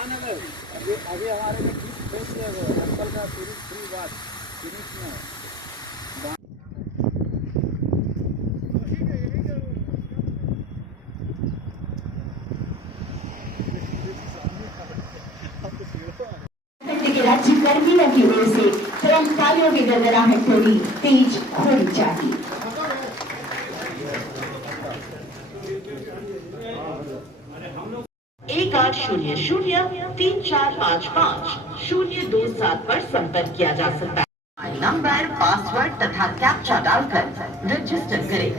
अभी हमारे में एप्पल का फ्री बात फिनिश में राज्य गर्मी की वजह से कर्मचारियों की गड़गड़ाहट थोड़ी तेज होनी चाहिए। एक 800-3455027 पर संपर्क किया जा सकता है। नंबर, पासवर्ड तथा कैप्चा डालकर रजिस्टर करें।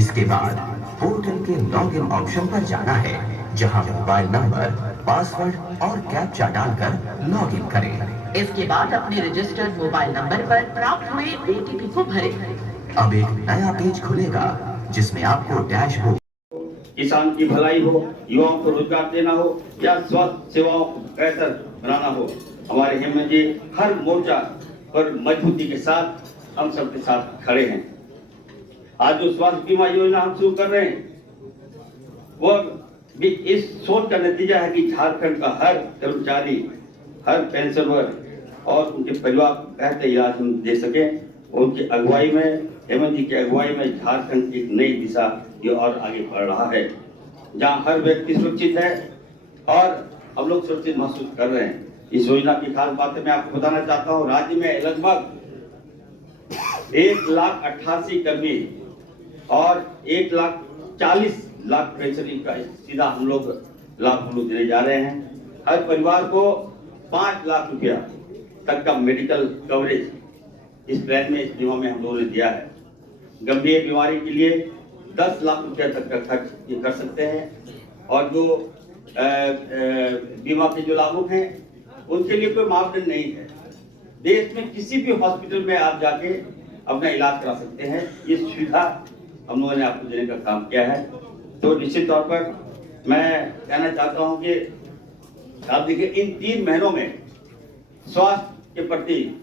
इसके बाद पोर्टल के लॉगिन ऑप्शन पर जाना है, जहां मोबाइल नंबर, पासवर्ड और कैप्चा डालकर लॉगिन करें। इसके बाद अपने रजिस्टर्ड मोबाइल नंबर पर प्राप्त हुए OTP को भरें। अब एक नया पेज खुलेगा जिसमें आपको डैशबोर्ड, किसान की भलाई हो, युवाओं को रोजगार देना हो या स्वास्थ्य सेवाओं को बेहतर बनाना हो, हमारे हेमंत जी हर मोर्चा पर मजबूती के साथ हम सबके साथ खड़े हैं। आज जो स्वास्थ्य बीमा योजना हम शुरू कर रहे हैं वो भी इस सोच का नतीजा है कि झारखंड का हर कर्मचारी, हर पेंशनर और उनके परिवार को बेहतर इलाज हम दे सके। उनकी अगुवाई में, हेमंत जी की अगुवाई में झारखंड की एक नई दिशा ये और आगे बढ़ रहा है, जहां हर व्यक्ति सुरक्षित है और हम लोग सुरक्षित महसूस कर रहे हैं। इस योजना की खास बातें मैं आपको बताना चाहता हूं। राज्य में लगभग 1,88,000 कर्मी और 1,40,00,000 पेंशनरी का सीधा हम लोग लाभ देने जा रहे हैं। हर परिवार को 5 लाख रुपया तक का मेडिकल कवरेज इस प्लान में, इस बीमा में हम लोगों ने दिया है। गंभीर बीमारी के लिए 10 लाख रुपया तक का खर्च ये कर सकते हैं और जो बीमा के जो लाभुक हैं उनके लिए कोई मापदंड नहीं है। देश में किसी भी हॉस्पिटल में आप जाके अपना इलाज करा सकते हैं। ये सुविधा हम लोगों ने आपको देने का काम किया है। तो निश्चित तौर पर मैं कहना चाहता हूं कि आप देखिए, इन 3 महीनों में स्वास्थ्य के प्रति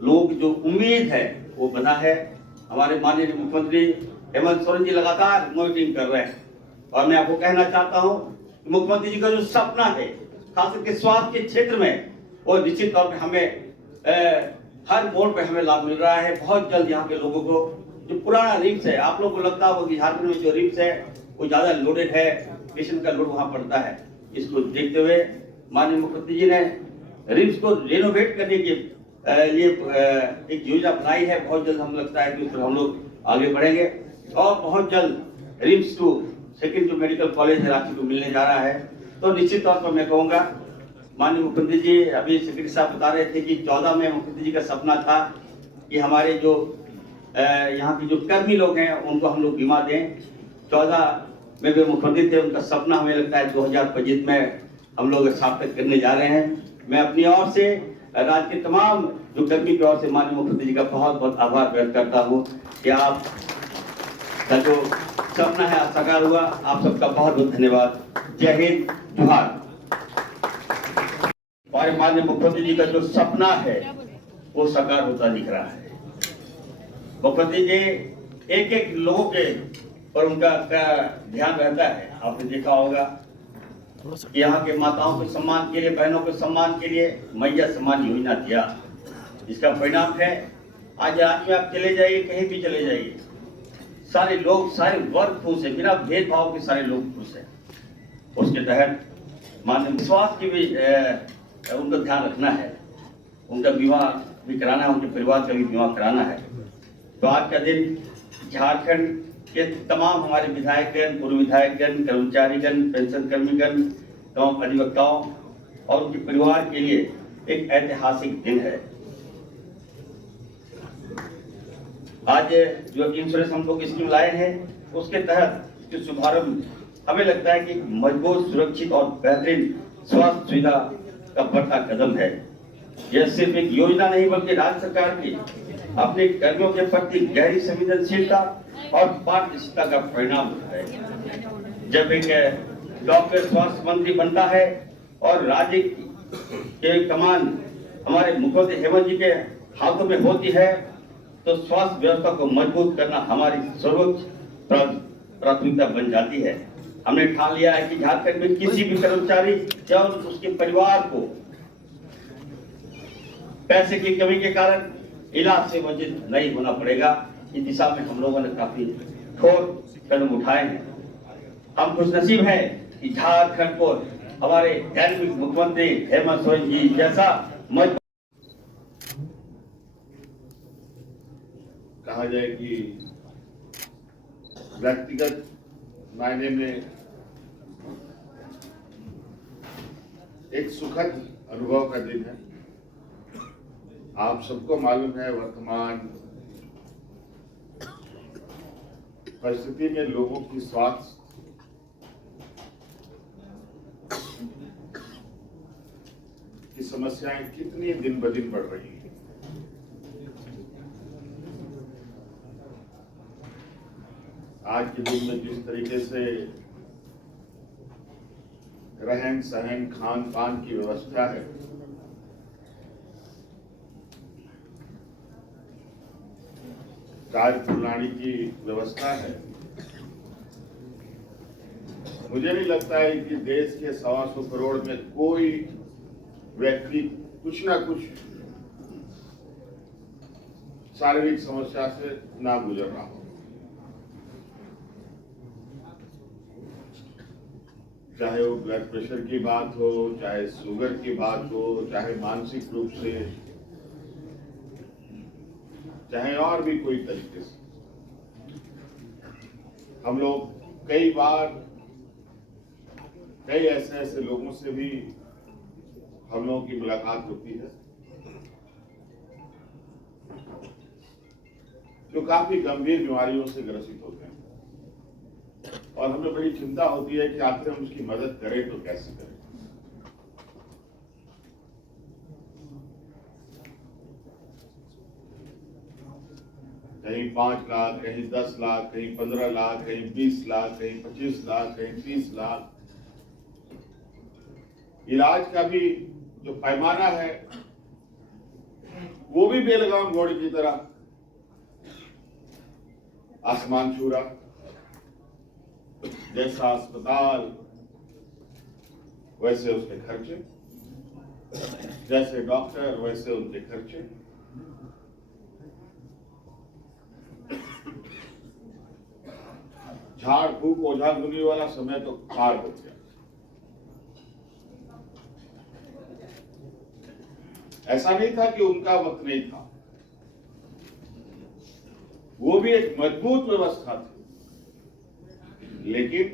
लोग जो उम्मीद है वो बना है। हमारे माननीय मुख्यमंत्री हेमंत सोरेन जी लगातार मॉनिटरिंग कर रहे हैं और मैं आपको कहना चाहता हूं कि मुख्यमंत्री जी का जो सपना है खास करके स्वास्थ्य के क्षेत्र में, वो निश्चित तौर पे हमें हर मोड़ पे हमें लाभ मिल रहा है। बहुत जल्द यहाँ के लोगों को जो पुराना रिम्स है, आप लोगों को लगता होगा कि झारखंड में जो रिम्स है वो ज्यादा लोडेड है, पेशेंट का लोड वहाँ पड़ता है। इसको देखते हुए माननीय मुख्यमंत्री जी ने रिम्स को रेनोवेट करने के लिए एक योजना बनाई है। बहुत जल्द हम लगता है कि उस पर हम लोग आगे बढ़ेंगे और बहुत जल्द रिम्स टू सेकेंड जो मेडिकल कॉलेज है रांची को मिलने जा रहा है। तो निश्चित तौर पर मैं कहूँगा, माननीय मुख्यमंत्री जी अभी सेक्रेटरी साहब बता रहे थे कि 14 में मुख्यमंत्री जी का सपना था कि हमारे जो यहाँ के जो कर्मी लोग हैं उनको हम लोग बीमा दें। 14 में वे मुख्यमंत्री थे, उनका सपना हमें लगता है 2025 में हम लोग सार्थक करने जा रहे हैं। मैं अपनी ओर से राज्य के तमाम जो कर्मी की ओर से माननीय मुख्यमंत्री जी का बहुत बहुत आभार व्यक्त करता हूँ कि आप का जो सपना है साकार हुआ। आप सबका बहुत बहुत धन्यवाद। जय हिंद, जोहार। हमारे माननीय मुख्यमंत्री जी का जो सपना है वो साकार होता दिख रहा है। मुख्यमंत्री जी एक एक लोगों के पर उनका ध्यान रहता है। आपने देखा होगा यहाँ के माताओं के सम्मान के लिए, बहनों के सम्मान के लिए मैया सम्मान योजना दिया, जिसका परिणाम है आज राज्य में आप चले जाइए, कहीं भी चले जाइए, सारे लोग, सारे वर्ग खुश है, बिना भेदभाव के सारे लोग खुश है। उसके तहत माननीय स्वास्थ्य की भी उनका ध्यान रखना है, उनका बीमा भी कराना है, उनके परिवार का भी बीमा कराना है। तो आज का दिन झारखंड के तमाम हमारे विधायकगण, पूर्व विधायकगण, कर्मचारीगण, पेंशन कर्मीगण, तमाम अधिवक्ताओं और उनके परिवार के लिए एक ऐतिहासिक दिन है। आज जो इंश्योरेंस हम लोग स्कीम लाए हैं उसके तहत इसके शुभारंभ हमें लगता है कि मजबूत, सुरक्षित और बेहतरीन स्वास्थ्य सुविधा का बढ़ता कदम है। यह सिर्फ एक योजना नहीं बल्कि राज्य सरकार की अपने कर्मियों के प्रति गहरी संवेदनशीलता और पारदर्शिता का परिणाम है। जब एक डॉक्टर स्वास्थ्य मंत्री बनता है और राज्य के कमान हमारे मुख्यमंत्री हेमंत जी के हाथों में होती है तो स्वास्थ्य व्यवस्था को मजबूत करना हमारी सर्वोच्च प्राथमिकता बन जाती है। हमने ठान लिया है कि झारखंड में किसी भी कर्मचारी या उसके परिवार को पैसे की कमी के कारण इलाज से वंचित नहीं होना पड़ेगा। इस दिशा में हम लोगों ने काफी ठोस कदम उठाए हैं। हम खुशनसीब हैं कि झारखंड को हमारे डायनामिक मुख्यमंत्री हेमंत सोरेन जी जैसा कहा जाए कि व्यक्तिगत मायने में एक सुखद अनुभव का दिन है। आप सबको मालूम है वर्तमान परिस्थिति में लोगों की स्वास्थ्य की समस्याएं कितनी दिन ब दिन बढ़ रही हैं। आज के दिन में जिस तरीके से रहन सहन खान पान की व्यवस्था है, कार्य प्रणाली की व्यवस्था है, मुझे नहीं लगता है कि देश के 125 करोड़ में कोई व्यक्ति कुछ ना कुछ शारीरिक समस्या से ना गुजर रहा हो। चाहे वो ब्लड प्रेशर की बात हो, चाहे शुगर की बात हो, चाहे मानसिक रूप से, चाहे और भी कोई तरीके से। हम लोग कई बार कई ऐसे लोगों से भी हम लोगों की मुलाकात होती है जो काफी गंभीर बीमारियों से ग्रसित होते हैं, और हमें बड़ी चिंता होती है कि आखिर हम उसकी मदद करें तो कैसे करें। कहीं 5 लाख, कहीं 10 लाख, कहीं 15 लाख, कहीं 20 लाख, कहीं 25 लाख, कहीं 30 लाख। इलाज का भी जो पैमाना है वो भी बेलगाम घोड़े की तरह आसमान छू रहा। जैसा अस्पताल वैसे उसके खर्चे, जैसे डॉक्टर वैसे उनके खर्चे। झाड़ फूक ओझा गुनी वाला समय तो पार हो गया। ऐसा नहीं था कि उनका वक्त नहीं था, वो भी एक मजबूत व्यवस्था थी, लेकिन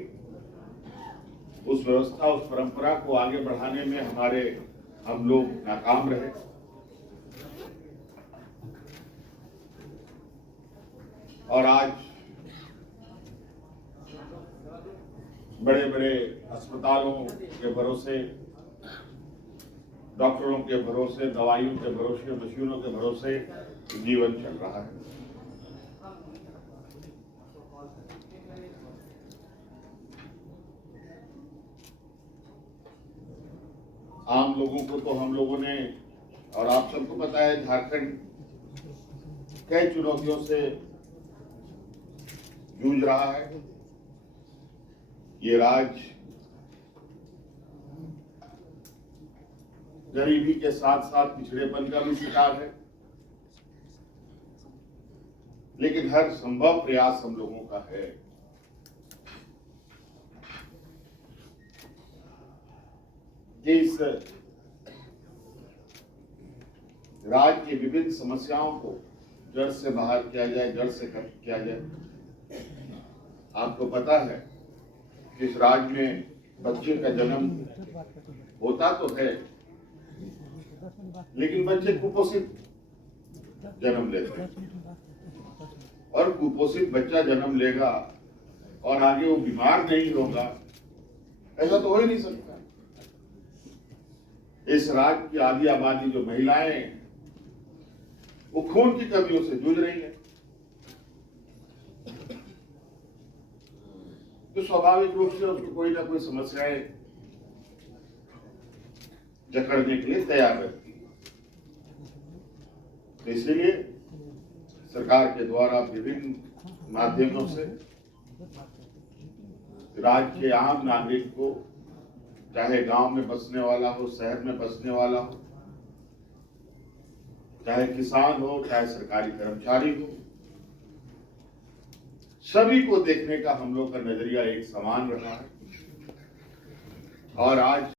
उस व्यवस्था, उस परंपरा को आगे बढ़ाने में हम लोग नाकाम रहे। और आज बड़े बड़े अस्पतालों के भरोसे, डॉक्टरों के भरोसे, दवाइयों के भरोसे, मशीनों के भरोसे जीवन चल रहा है। आम लोगों को तो हम लोगों ने, और आप सबको पता है, झारखंड कई चुनौतियों से जूझ रहा है। ये राज्य गरीबी के साथ साथ पिछड़ेपन का भी शिकार है, लेकिन हर संभव प्रयास हम लोगों का है कि इस राज्य की विभिन्न समस्याओं को जड़ से बाहर किया जाए, जड़ से खत्म किया जाए। आपको पता है कि इस राज्य में बच्चे का जन्म होता तो है, लेकिन बच्चे कुपोषित जन्म लेते हैं, और कुपोषित बच्चा जन्म लेगा और आगे वो बीमार नहीं होगा, ऐसा तो हो ही नहीं सकता। इस राज्य की आधी आबादी जो महिलाएं वो खून की कमियों से जूझ रही है, तो स्वाभाविक रूप से उसको कोई ना कोई समस्याएं जकड़ने के लिए तैयार रहती है। तो इसीलिए सरकार के द्वारा विभिन्न माध्यमों से, राज्य के आम नागरिक को, चाहे गांव में बसने वाला हो, शहर में बसने वाला हो, चाहे किसान हो, चाहे सरकारी कर्मचारी हो, सभी को देखने का हम लोग का नजरिया एक समान रहा है। और आज